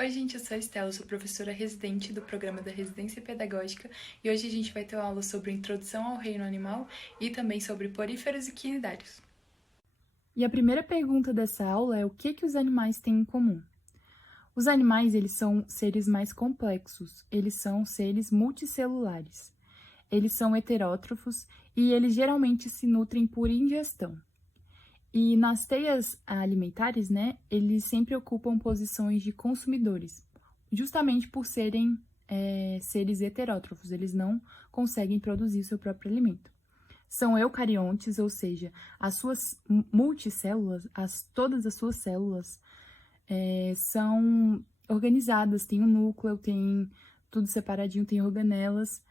Oi, gente, eu sou a Estela, sou professora residente do programa da Residência Pedagógica e hoje a gente vai ter uma aula sobre introdução ao reino animal e também sobre poríferos e quinidários. E a primeira pergunta dessa aula é o que os animais têm em comum? Os animais, eles são seres mais complexos, eles são seres multicelulares. Eles são heterótrofos e eles geralmente se nutrem por ingestão. E nas teias alimentares, né, eles sempre ocupam posições de consumidores, justamente por serem seres heterótrofos, eles não conseguem produzir seu próprio alimento. São eucariontes, ou seja, as suas multicélulas, todas as suas células são organizadas, tem um núcleo, tem tudo separadinho, tem organelas.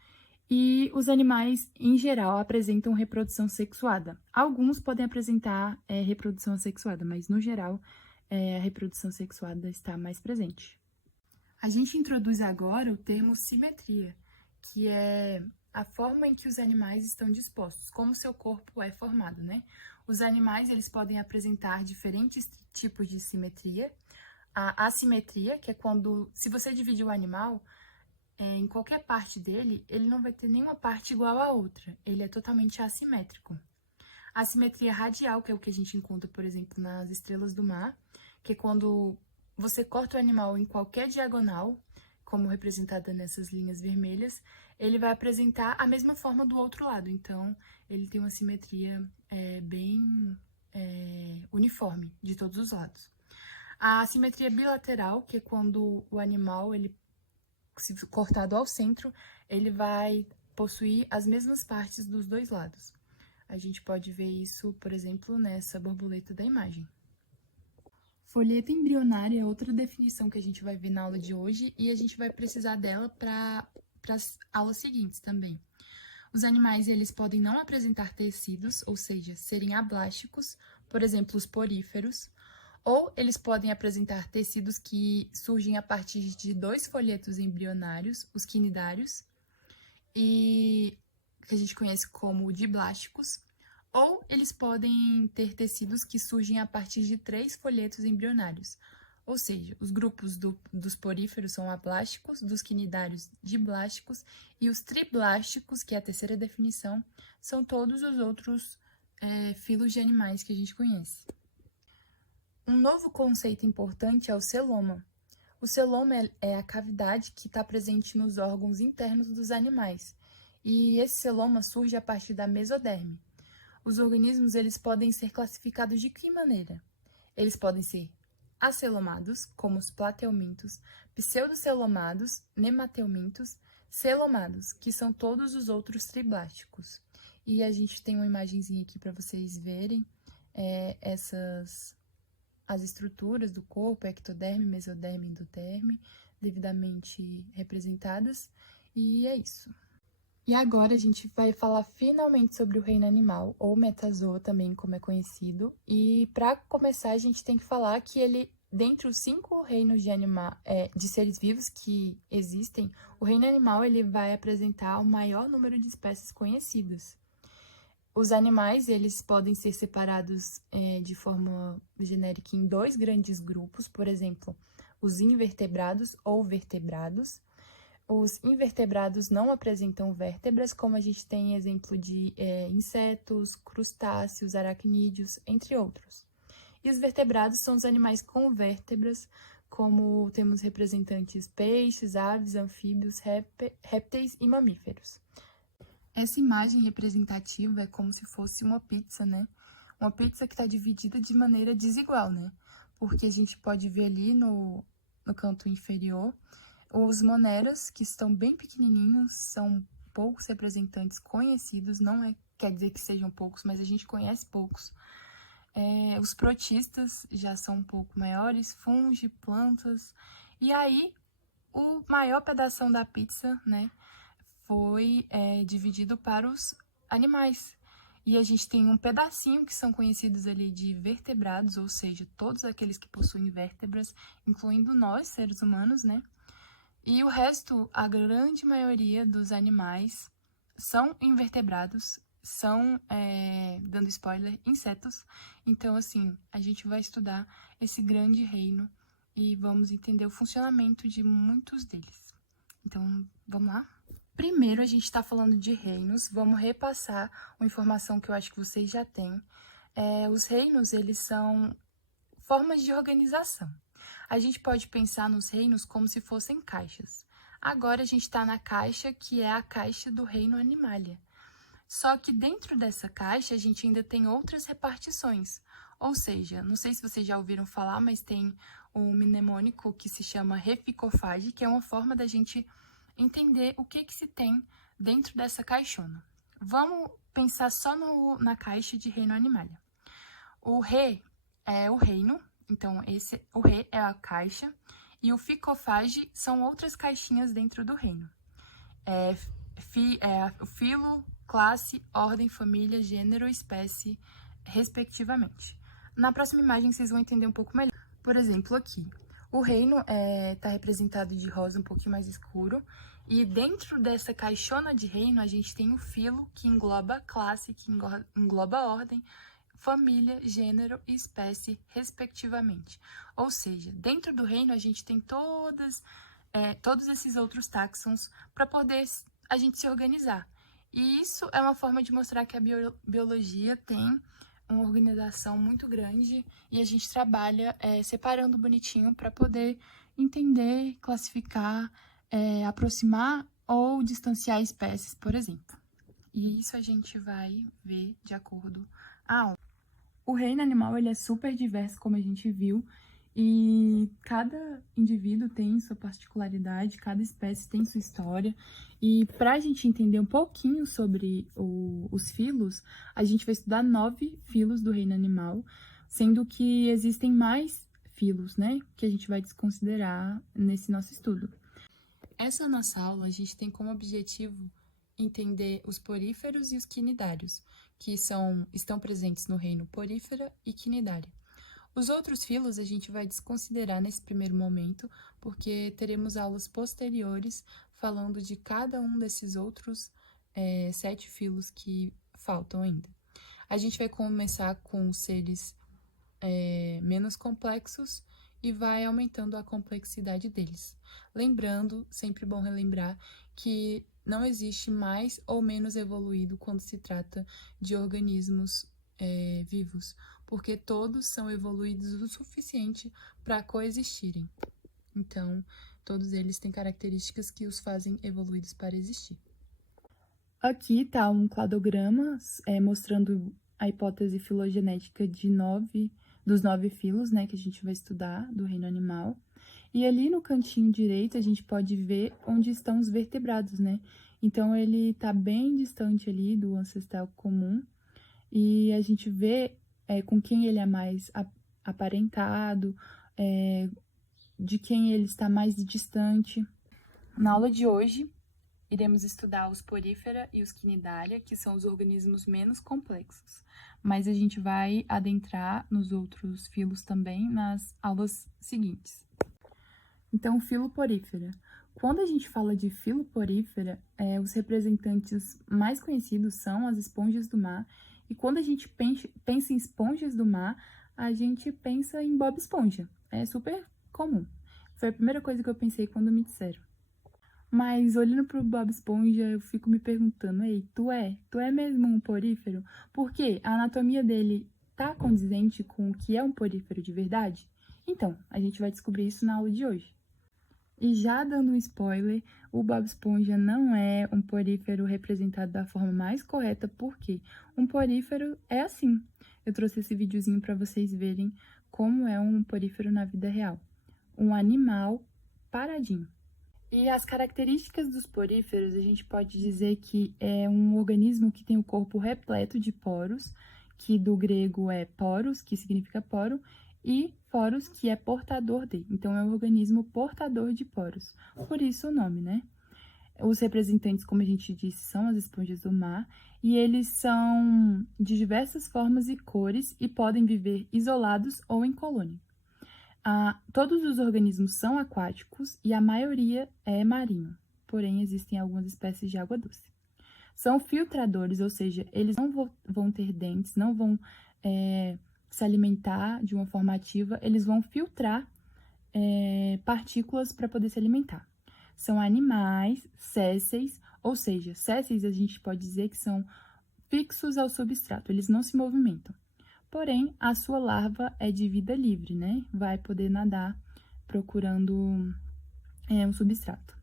E os animais, em geral, apresentam reprodução sexuada. Alguns podem apresentar reprodução assexuada, mas, no geral, a reprodução sexuada está mais presente. A gente introduz agora o termo simetria, que é a forma em que os animais estão dispostos, como seu corpo é formado, né? Os animais, eles podem apresentar diferentes tipos de simetria. A assimetria, que é quando, se você divide o animal, em qualquer parte dele, ele não vai ter nenhuma parte igual à outra. Ele é totalmente assimétrico. A simetria radial, que é o que a gente encontra, por exemplo, nas estrelas do mar, que é quando você corta o animal em qualquer diagonal, como representada nessas linhas vermelhas, ele vai apresentar a mesma forma do outro lado. Então, ele tem uma simetria bem uniforme de todos os lados. A simetria bilateral, que é quando o animal, ele se cortado ao centro, ele vai possuir as mesmas partes dos dois lados. A gente pode ver isso, por exemplo, nessa borboleta da imagem. Folheta embrionária é outra definição que a gente vai ver na aula de hoje e a gente vai precisar dela para as aulas seguintes também. Os animais, eles podem não apresentar tecidos, ou seja, serem ablásticos, por exemplo, os poríferos, ou eles podem apresentar tecidos que surgem a partir de dois folhetos embrionários, os quinidários, e que a gente conhece como diblásticos, ou eles podem ter tecidos que surgem a partir de três folhetos embrionários. Ou seja, os grupos dos poríferos são ablásticos, dos quinidários diblásticos, e os triblásticos, que é a terceira definição, são todos os outros filos de animais que a gente conhece. Um novo conceito importante é o celoma. O celoma é a cavidade que está presente nos órgãos internos dos animais, e esse celoma surge a partir da mesoderme. Os organismos, eles podem ser classificados de que maneira? Eles podem ser acelomados, como os plateumintos, pseudocelomados, nemateumintos, celomados, que são todos os outros triblásticos. E a gente tem uma imagenzinha aqui para vocês verem as estruturas do corpo, ectoderme, mesoderme e endoderme, devidamente representadas, e é isso. E agora a gente vai falar finalmente sobre o reino animal, ou metazoa também, como é conhecido, e para começar a gente tem que falar que ele, dentre os 5 reinos de seres vivos que existem, o reino animal ele vai apresentar o maior número de espécies conhecidas. Os animais, eles podem ser separados de forma genérica em 2 grandes grupos, por exemplo, os invertebrados ou vertebrados. Os invertebrados não apresentam vértebras, como a gente tem exemplo de insetos, crustáceos, aracnídeos, entre outros. E os vertebrados são os animais com vértebras, como temos representantes peixes, aves, anfíbios, répteis e mamíferos. Essa imagem representativa é como se fosse uma pizza, né? Uma pizza que está dividida de maneira desigual, né? Porque a gente pode ver ali no canto inferior os moneros, que estão bem pequenininhos, são poucos representantes conhecidos, não quer dizer que sejam poucos, mas a gente conhece poucos. Os protistas já são um pouco maiores, fungi, plantas. E aí, o maior pedação da pizza, né, foi dividido para os animais. E a gente tem um pedacinho que são conhecidos ali de vertebrados, ou seja, todos aqueles que possuem vértebras, incluindo nós, seres humanos, né? E o resto, a grande maioria dos animais são invertebrados, são, dando spoiler, insetos. Então, assim, a gente vai estudar esse grande reino e vamos entender o funcionamento de muitos deles. Então, vamos lá? Primeiro, a gente está falando de reinos. Vamos repassar uma informação que eu acho que vocês já têm. Os reinos, eles são formas de organização. A gente pode pensar nos reinos como se fossem caixas. Agora, a gente está na caixa que é a caixa do reino Animalia. Só que dentro dessa caixa, a gente ainda tem outras repartições. Ou seja, não sei se vocês já ouviram falar, mas tem um mnemônico que se chama reficofage, que é uma forma da gente entender o que se tem dentro dessa caixona. Vamos pensar só na caixa de reino Animalia. O re é o reino, então o re é a caixa, e o ficofage são outras caixinhas dentro do reino. O filo, classe, ordem, família, gênero, espécie, respectivamente. Na próxima imagem vocês vão entender um pouco melhor. Por exemplo, aqui, o reino está representado de rosa um pouquinho mais escuro, e dentro dessa caixona de reino a gente tem o filo, que engloba classe, que engloba ordem, família, gênero e espécie, respectivamente. Ou seja, dentro do reino a gente tem todos esses outros táxons para poder a gente se organizar. E isso é uma forma de mostrar que a biologia tem uma organização muito grande e a gente trabalha separando bonitinho para poder entender, classificar, aproximar ou distanciar espécies, por exemplo. E isso a gente vai ver de acordo a... O reino animal ele é super diverso, como a gente viu, e cada indivíduo tem sua particularidade, cada espécie tem sua história. E para a gente entender um pouquinho sobre os filos, a gente vai estudar 9 filos do reino animal, sendo que existem mais filos, né, que a gente vai desconsiderar nesse nosso estudo. Essa nossa aula, a gente tem como objetivo entender os poríferos e os quinidários, que estão presentes no reino porífera e quinidária. Os outros filos a gente vai desconsiderar nesse primeiro momento, porque teremos aulas posteriores falando de cada um desses outros 7 filos que faltam ainda. A gente vai começar com os seres menos complexos e vai aumentando a complexidade deles. Lembrando, sempre bom relembrar, que não existe mais ou menos evoluído quando se trata de organismos vivos, porque todos são evoluídos o suficiente para coexistirem. Então, todos eles têm características que os fazem evoluídos para existir. Aqui está um cladograma mostrando a hipótese filogenética dos 9 filos, né, que a gente vai estudar do reino animal. E ali no cantinho direito a gente pode ver onde estão os vertebrados, né? Então ele está bem distante ali do ancestral comum e a gente vê com quem ele é mais aparentado, de quem ele está mais distante. Na aula de hoje, iremos estudar os porífera e os quinidária, que são os organismos menos complexos. Mas a gente vai adentrar nos outros filos também nas aulas seguintes. Então, filo porífera. Quando a gente fala de filo porífera, os representantes mais conhecidos são as esponjas do mar. E quando a gente pensa em esponjas do mar, a gente pensa em Bob Esponja. É super comum. Foi a primeira coisa que eu pensei quando me disseram. Mas olhando para o Bob Esponja, eu fico me perguntando, ei, tu é mesmo um porífero? Porque a anatomia dele tá condizente com o que é um porífero de verdade? Então, a gente vai descobrir isso na aula de hoje. E já dando um spoiler, o Bob Esponja não é um porífero representado da forma mais correta, porque um porífero é assim. Eu trouxe esse videozinho para vocês verem como é um porífero na vida real. Um animal paradinho. E as características dos poríferos, a gente pode dizer que é um organismo que tem o corpo repleto de poros, que do grego é poros, que significa poro, e poros, que é portador de. Então, é um organismo portador de poros. Por isso o nome, né? Os representantes, como a gente disse, são as esponjas do mar, e eles são de diversas formas e cores e podem viver isolados ou em colônia. Todos os organismos são aquáticos e a maioria é marinho, porém existem algumas espécies de água doce. São filtradores, ou seja, eles não vão ter dentes, não vão se alimentar de uma forma ativa, eles vão filtrar partículas para poder se alimentar. São animais sésseis, ou seja, sésseis a gente pode dizer que são fixos ao substrato, eles não se movimentam. Porém, a sua larva é de vida livre, né? Vai poder nadar procurando um substrato.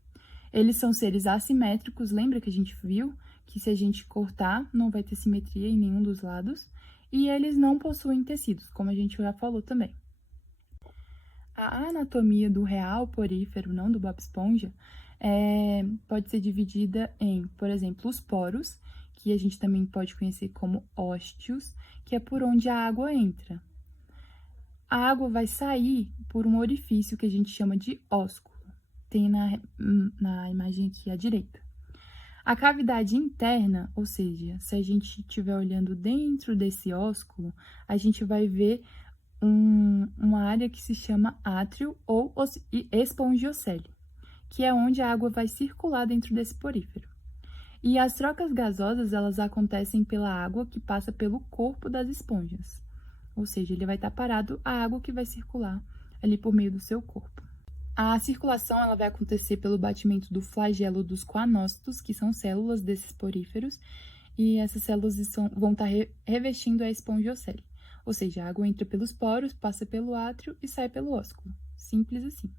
Eles são seres assimétricos, lembra que a gente viu que se a gente cortar, não vai ter simetria em nenhum dos lados. E eles não possuem tecidos, como a gente já falou também. A anatomia do real porífero, não do Bob Esponja, pode ser dividida em, por exemplo, os poros, que a gente também pode conhecer como ósteos, que é por onde a água entra. A água vai sair por um orifício que a gente chama de ósculo. Tem na imagem aqui à direita. A cavidade interna, ou seja, se a gente estiver olhando dentro desse ósculo, a gente vai ver uma área que se chama átrio ou espongiocele, que é onde a água vai circular dentro desse porífero. E as trocas gasosas, elas acontecem pela água que passa pelo corpo das esponjas. Ou seja, ele vai estar parado, a água que vai circular ali por meio do seu corpo. A circulação ela vai acontecer pelo batimento do flagelo dos coanócitos, que são células desses poríferos, e essas células vão estar revestindo a espongiocele. Ou seja, a água entra pelos poros, passa pelo átrio e sai pelo ósculo. Simples assim.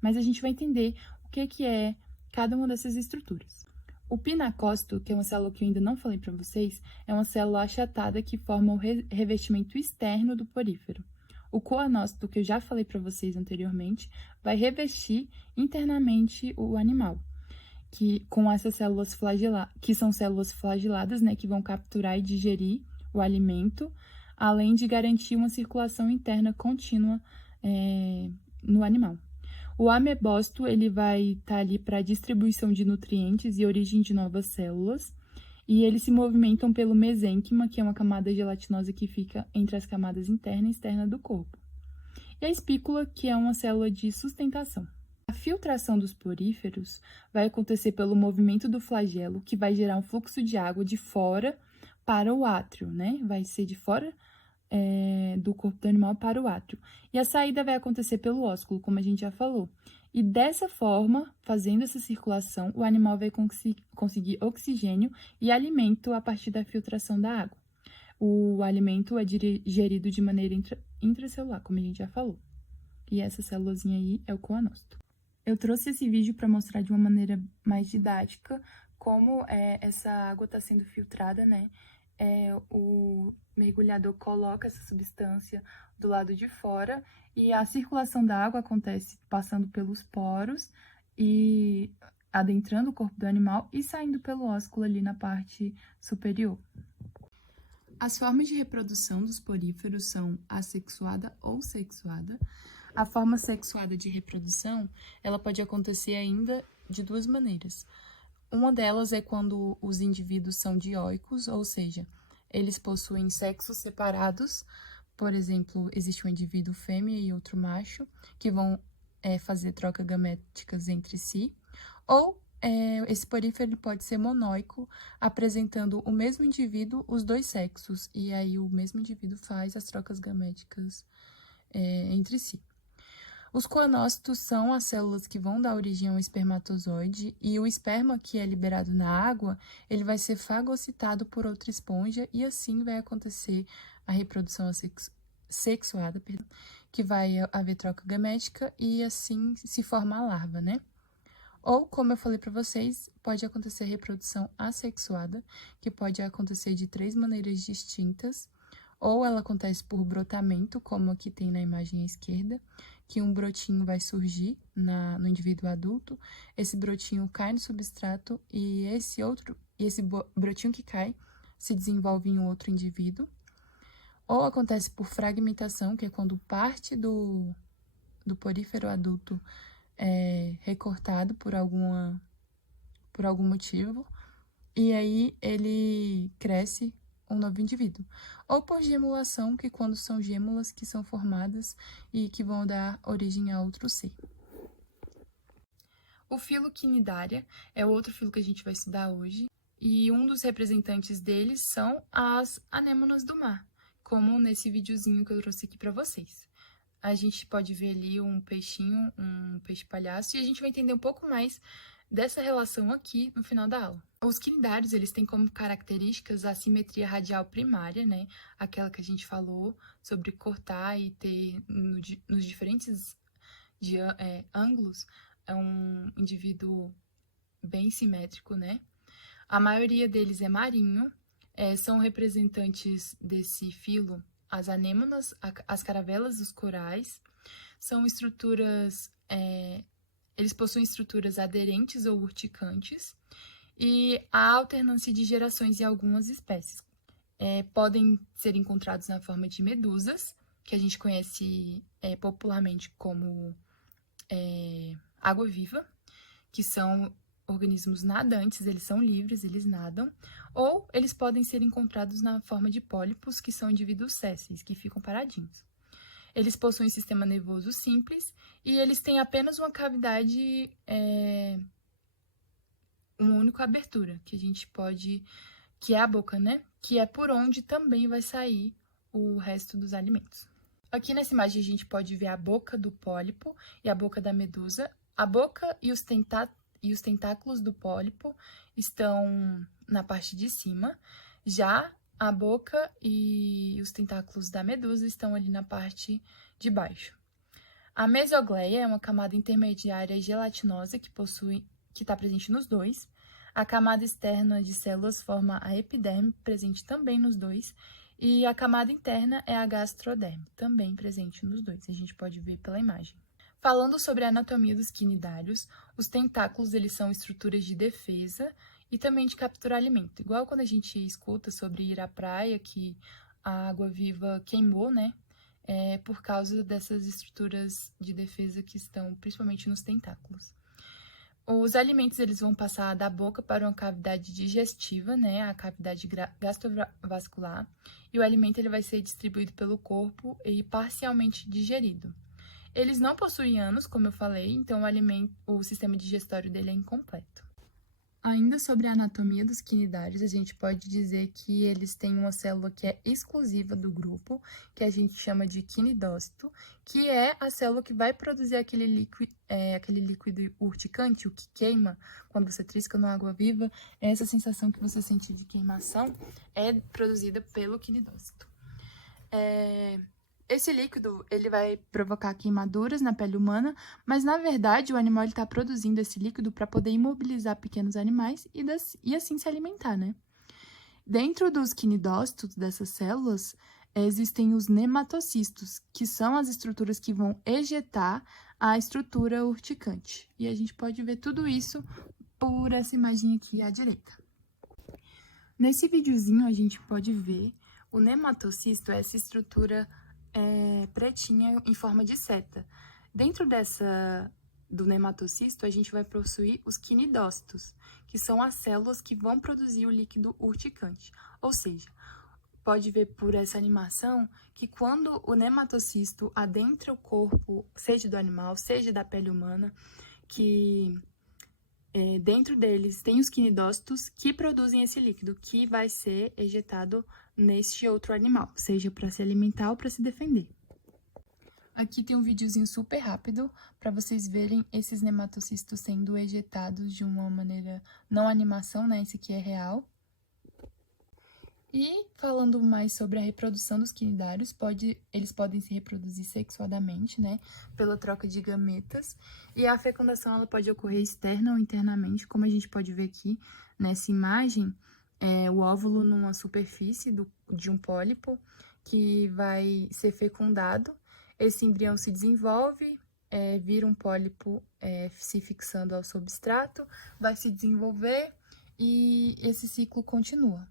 Mas a gente vai entender o que é cada uma dessas estruturas. O pinacócito, que é uma célula que eu ainda não falei para vocês, é uma célula achatada que forma o revestimento externo do porífero. O coanócito, que eu já falei para vocês anteriormente, vai revestir internamente o animal, com essas células que são células flageladas, né, que vão capturar e digerir o alimento, além de garantir uma circulação interna contínua no animal. O amebócito, ele vai estar ali para a distribuição de nutrientes e origem de novas células, e eles se movimentam pelo mesênquima, que é uma camada gelatinosa que fica entre as camadas interna e externa do corpo. E a espícula, que é uma célula de sustentação. A filtração dos poríferos vai acontecer pelo movimento do flagelo, que vai gerar um fluxo de água de fora para o átrio, né? Vai ser de fora do corpo do animal para o átrio. E a saída vai acontecer pelo ósculo, como a gente já falou. E dessa forma, fazendo essa circulação, o animal vai conseguir oxigênio e alimento a partir da filtração da água. O alimento é digerido de maneira intracelular, como a gente já falou. E essa célulazinha aí é o coanócito. Eu trouxe esse vídeo para mostrar de uma maneira mais didática como essa água está sendo filtrada, né? O mergulhador coloca essa substância do lado de fora e a circulação da água acontece passando pelos poros e adentrando o corpo do animal e saindo pelo ósculo ali na parte superior. As formas de reprodução dos poríferos são assexuada ou sexuada. A forma sexuada de reprodução, ela pode acontecer ainda de duas maneiras. Uma delas é quando os indivíduos são dioicos, ou seja, eles possuem sexos separados. Por exemplo, existe um indivíduo fêmea e outro macho, que vão fazer trocas gaméticas entre si. Ou esse porífero pode ser monóico, apresentando o mesmo indivíduo, os dois sexos, e aí o mesmo indivíduo faz as trocas gaméticas entre si. Os coanócitos são as células que vão dar origem ao espermatozoide e o esperma que é liberado na água, ele vai ser fagocitado por outra esponja e assim vai acontecer a reprodução sexuada, que vai haver troca gamética e assim se forma a larva, né? Ou, como eu falei para vocês, pode acontecer a reprodução assexuada, que pode acontecer de 3 maneiras distintas. Ou ela acontece por brotamento, como aqui tem na imagem à esquerda, que um brotinho vai surgir no indivíduo adulto, esse brotinho cai no substrato e esse brotinho que cai se desenvolve em um outro indivíduo. Ou acontece por fragmentação, que é quando parte do porífero adulto é recortado por algum motivo, e aí ele cresce um novo indivíduo. Ou por gemulação, que quando são gêmulas que são formadas e que vão dar origem a outro ser. O filo Cnidaria é o outro filo que a gente vai estudar hoje, e um dos representantes deles são as anêmonas do mar, como nesse videozinho que eu trouxe aqui para vocês. a gente pode ver ali um peixinho, um peixe-palhaço, e a gente vai entender um pouco mais dessa relação aqui no final da aula. Os quinidários, eles têm como características a simetria radial primária, né? Aquela que a gente falou sobre cortar e ter nos diferentes ângulos, é um indivíduo bem simétrico, né? A maioria deles é marinho, são representantes desse filo as anêmonas, as caravelas, os corais. São estruturas, eles possuem estruturas aderentes ou urticantes, e há alternância de gerações em algumas espécies. Podem ser encontrados na forma de medusas, que a gente conhece popularmente como água-viva, que são organismos nadantes, eles são livres, eles nadam, ou eles podem ser encontrados na forma de pólipos, que são indivíduos sésseis, que ficam paradinhos. Eles possuem sistema nervoso simples e eles têm apenas uma cavidade, uma única abertura, que é a boca, né? Que é por onde também vai sair o resto dos alimentos. Aqui nessa imagem a gente pode ver a boca do pólipo e a boca da medusa. A boca e os tentáculos do pólipo estão na parte de cima, já a boca e os tentáculos da medusa estão ali na parte de baixo. A mesogleia é uma camada intermediária gelatinosa que está presente nos dois. A camada externa de células forma a epiderme, presente também nos dois. E a camada interna é a gastroderme, também presente nos dois. A gente pode ver pela imagem. Falando sobre a anatomia dos quinidários, os tentáculos eles são estruturas de defesa e também de capturar alimento. Igual quando a gente escuta sobre ir à praia, que a água-viva queimou, né? Por causa dessas estruturas de defesa que estão principalmente nos tentáculos. Os alimentos eles vão passar da boca para uma cavidade digestiva, né? A cavidade gastrovascular. E o alimento ele vai ser distribuído pelo corpo e parcialmente digerido. Eles não possuem ânus, como eu falei, então o sistema digestório dele é incompleto. Ainda sobre a anatomia dos quinidários, a gente pode dizer que eles têm uma célula que é exclusiva do grupo, que a gente chama de quinidócito, que é a célula que vai produzir aquele líquido urticante, o que queima quando você trisca na água-viva. Essa sensação que você sente de queimação é produzida pelo quinidócito. Esse líquido ele vai provocar queimaduras na pele humana, mas na verdade o animal está produzindo esse líquido para poder imobilizar pequenos animais e assim se alimentar, né? Dentro dos quinidócitos dessas células existem os nematocistos, que são as estruturas que vão ejetar a estrutura urticante. E a gente pode ver tudo isso por essa imagem aqui à direita. Nesse videozinho a gente pode ver o nematocisto, essa estrutura pretinha em forma de seta. Dentro do nematocisto, a gente vai possuir os quinidócitos, que são as células que vão produzir o líquido urticante. Ou seja, pode ver por essa animação que quando o nematocisto adentra o corpo, seja do animal, seja da pele humana, que dentro deles tem os quinidócitos que produzem esse líquido, que vai ser ejetado neste outro animal, seja para se alimentar ou para se defender. Aqui tem um videozinho super rápido para vocês verem esses nematocistos sendo ejetados de uma maneira, não animação, né? Esse aqui é real. E falando mais sobre a reprodução dos quinidários, eles podem se reproduzir sexuadamente, né, pela troca de gametas, e a fecundação ela pode ocorrer externa ou internamente, como a gente pode ver aqui nessa imagem, o óvulo numa superfície de um pólipo que vai ser fecundado, esse embrião se desenvolve, vira um pólipo se fixando ao substrato, vai se desenvolver e esse ciclo continua.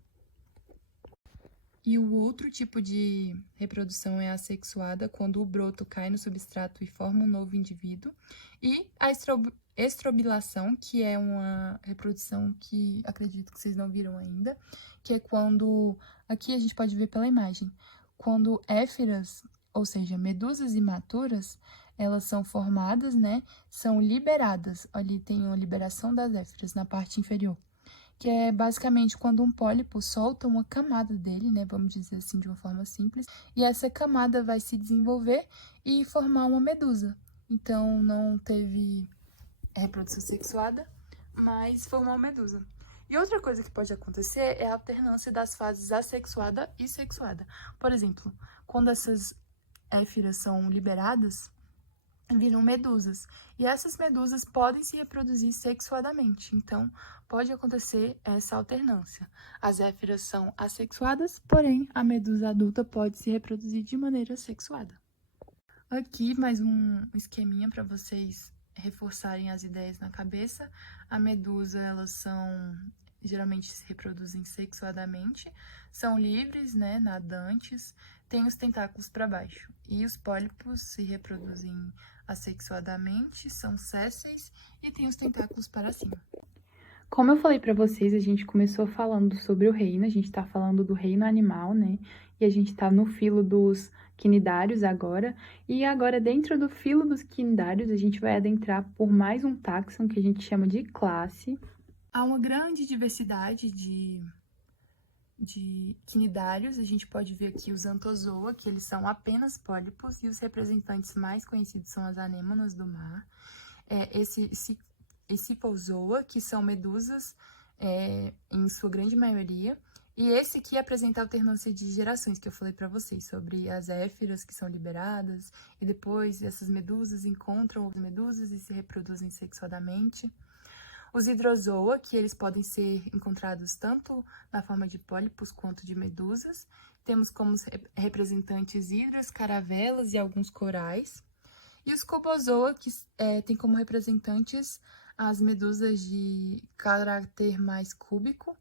E o outro tipo de reprodução é assexuada, quando o broto cai no substrato e forma um novo indivíduo. E a estrobilação, que é uma reprodução que acredito que vocês não viram ainda, que é quando, aqui a gente pode ver pela imagem, quando éfiras, ou seja, medusas imaturas, elas são formadas, né, são liberadas. Ali tem uma liberação das éfiras na parte inferior, que é basicamente quando um pólipo solta uma camada dele, né, vamos dizer assim de uma forma simples, e essa camada vai se desenvolver e formar uma medusa. Então, não teve reprodução sexuada, mas formou uma medusa. E outra coisa que pode acontecer é a alternância das fases assexuada e sexuada. Por exemplo, quando essas éfiras são liberadas, viram medusas. E essas medusas podem se reproduzir sexuadamente. Então, pode acontecer essa alternância. As éfiras são assexuadas, porém, a medusa adulta pode se reproduzir de maneira sexuada. Aqui, mais um esqueminha para vocês reforçarem as ideias na cabeça. A medusa, geralmente se reproduzem sexuadamente, são livres, né, nadantes, têm os tentáculos para baixo. E os pólipos se reproduzem assexuadamente, são sésseis e têm os tentáculos para cima. Como eu falei para vocês, a gente começou falando sobre o reino, a gente tá falando do reino animal, né? E a gente tá no filo dos quinidários agora. E agora, dentro do filo dos quinidários, a gente vai adentrar por mais um táxon que a gente chama de classe. Há uma grande diversidade de quinidários. A gente pode ver aqui os Anthozoa, que eles são apenas pólipos, e os representantes mais conhecidos são as anêmonas do mar. E Scyphozoa, que são medusas em sua grande maioria. E esse aqui apresenta a alternância de gerações, que eu falei para vocês, sobre as éfiras que são liberadas, e depois essas medusas encontram outras medusas e se reproduzem sexuadamente. Os hidrozoa, que eles podem ser encontrados tanto na forma de pólipos quanto de medusas. Temos como representantes hidras, caravelas e alguns corais. E os cobozoa, que tem como representantes as medusas de caráter mais cúbico.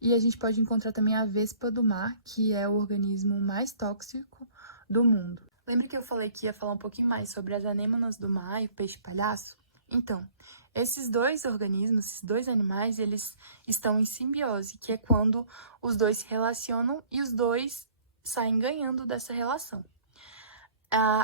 E a gente pode encontrar também a vespa do mar, que é o organismo mais tóxico do mundo. Lembra que eu falei que ia falar um pouquinho mais sobre as anêmonas do mar e o peixe-palhaço? Então, esses dois organismos, esses dois animais, eles estão em simbiose, que é quando os dois se relacionam e os dois saem ganhando dessa relação.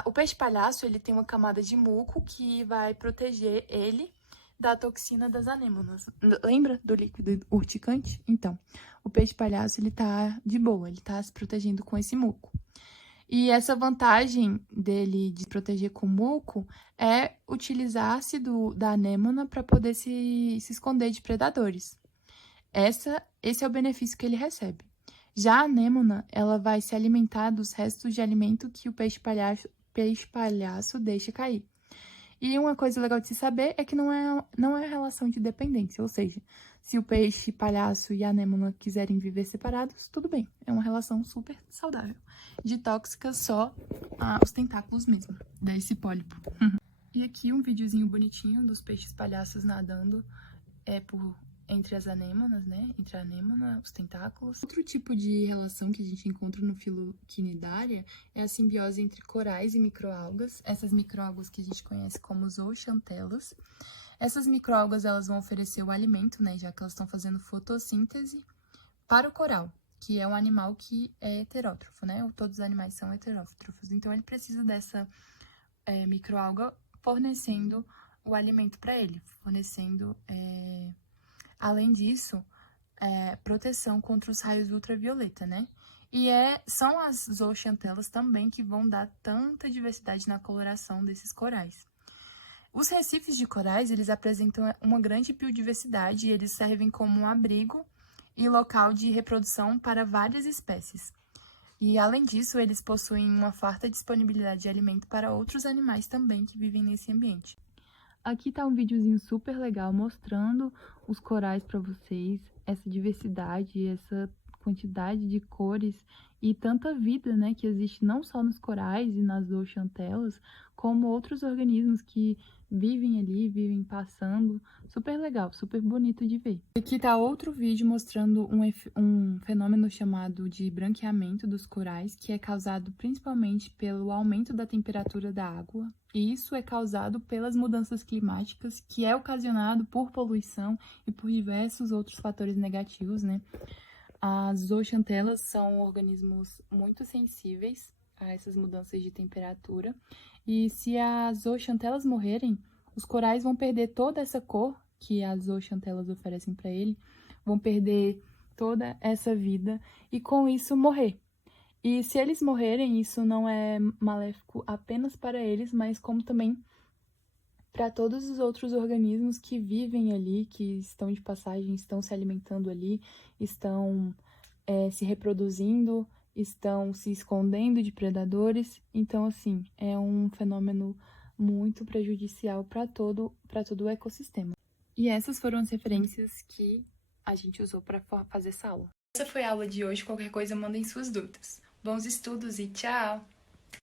O peixe-palhaço, ele tem uma camada de muco que vai proteger ele da toxina das anêmonas. Lembra do líquido urticante? Então, o peixe-palhaço, ele tá de boa, ele tá se protegendo com esse muco. E essa vantagem dele de proteger com muco é utilizar ácido da anêmona para poder se esconder de predadores. Esse é o benefício que ele recebe. Já a anêmona, ela vai se alimentar dos restos de alimento que o peixe-palhaço deixa cair. E uma coisa legal de se saber é que não é relação de dependência, ou seja, se o peixe-palhaço e a anêmona quiserem viver separados, tudo bem, é uma relação super saudável. De tóxicas só os tentáculos mesmo, desse pólipo. E aqui um videozinho bonitinho dos peixes-palhaços nadando entre as anêmonas, né? Entre a anêmona, os tentáculos. Outro tipo de relação que a gente encontra no filo quinidária é a simbiose entre corais e microalgas. Essas microalgas que a gente conhece como zooxantelas. Essas microalgas, elas vão oferecer o alimento, né? Já que elas estão fazendo fotossíntese para o coral, que é um animal que é heterótrofo, né? Todos os animais são heterótrofos. Então, ele precisa dessa microalga fornecendo o alimento para ele, fornecendo... Além disso, proteção contra os raios ultravioleta, né? E são as zooxantelas também que vão dar tanta diversidade na coloração desses corais. Os recifes de corais, eles apresentam uma grande biodiversidade e eles servem como um abrigo e local de reprodução para várias espécies. E, além disso, eles possuem uma farta disponibilidade de alimento para outros animais também que vivem nesse ambiente. Aqui tá um videozinho super legal mostrando os corais para vocês, essa diversidade, essa quantidade de cores e tanta vida, né, que existe não só nos corais e nas zooxantelas, como outros organismos que vivem ali, vivem passando. Super legal, super bonito de ver. Aqui tá outro vídeo mostrando um fenômeno chamado de branqueamento dos corais, que é causado principalmente pelo aumento da temperatura da água. E isso é causado pelas mudanças climáticas, que é ocasionado por poluição e por diversos outros fatores negativos, né? As zooxantelas são organismos muito sensíveis a essas mudanças de temperatura. E se as zooxantelas morrerem, os corais vão perder toda essa cor que as zooxantelas oferecem para ele, vão perder toda essa vida e com isso morrer. E se eles morrerem, isso não é maléfico apenas para eles, mas como também para todos os outros organismos que vivem ali, que estão de passagem, estão se alimentando ali, estão se reproduzindo, estão se escondendo de predadores. Então, assim, é um fenômeno muito prejudicial para todo o ecossistema. E essas foram as referências que a gente usou para fazer essa aula. Essa foi a aula de hoje. Qualquer coisa, mandem suas dúvidas. Bons estudos e tchau!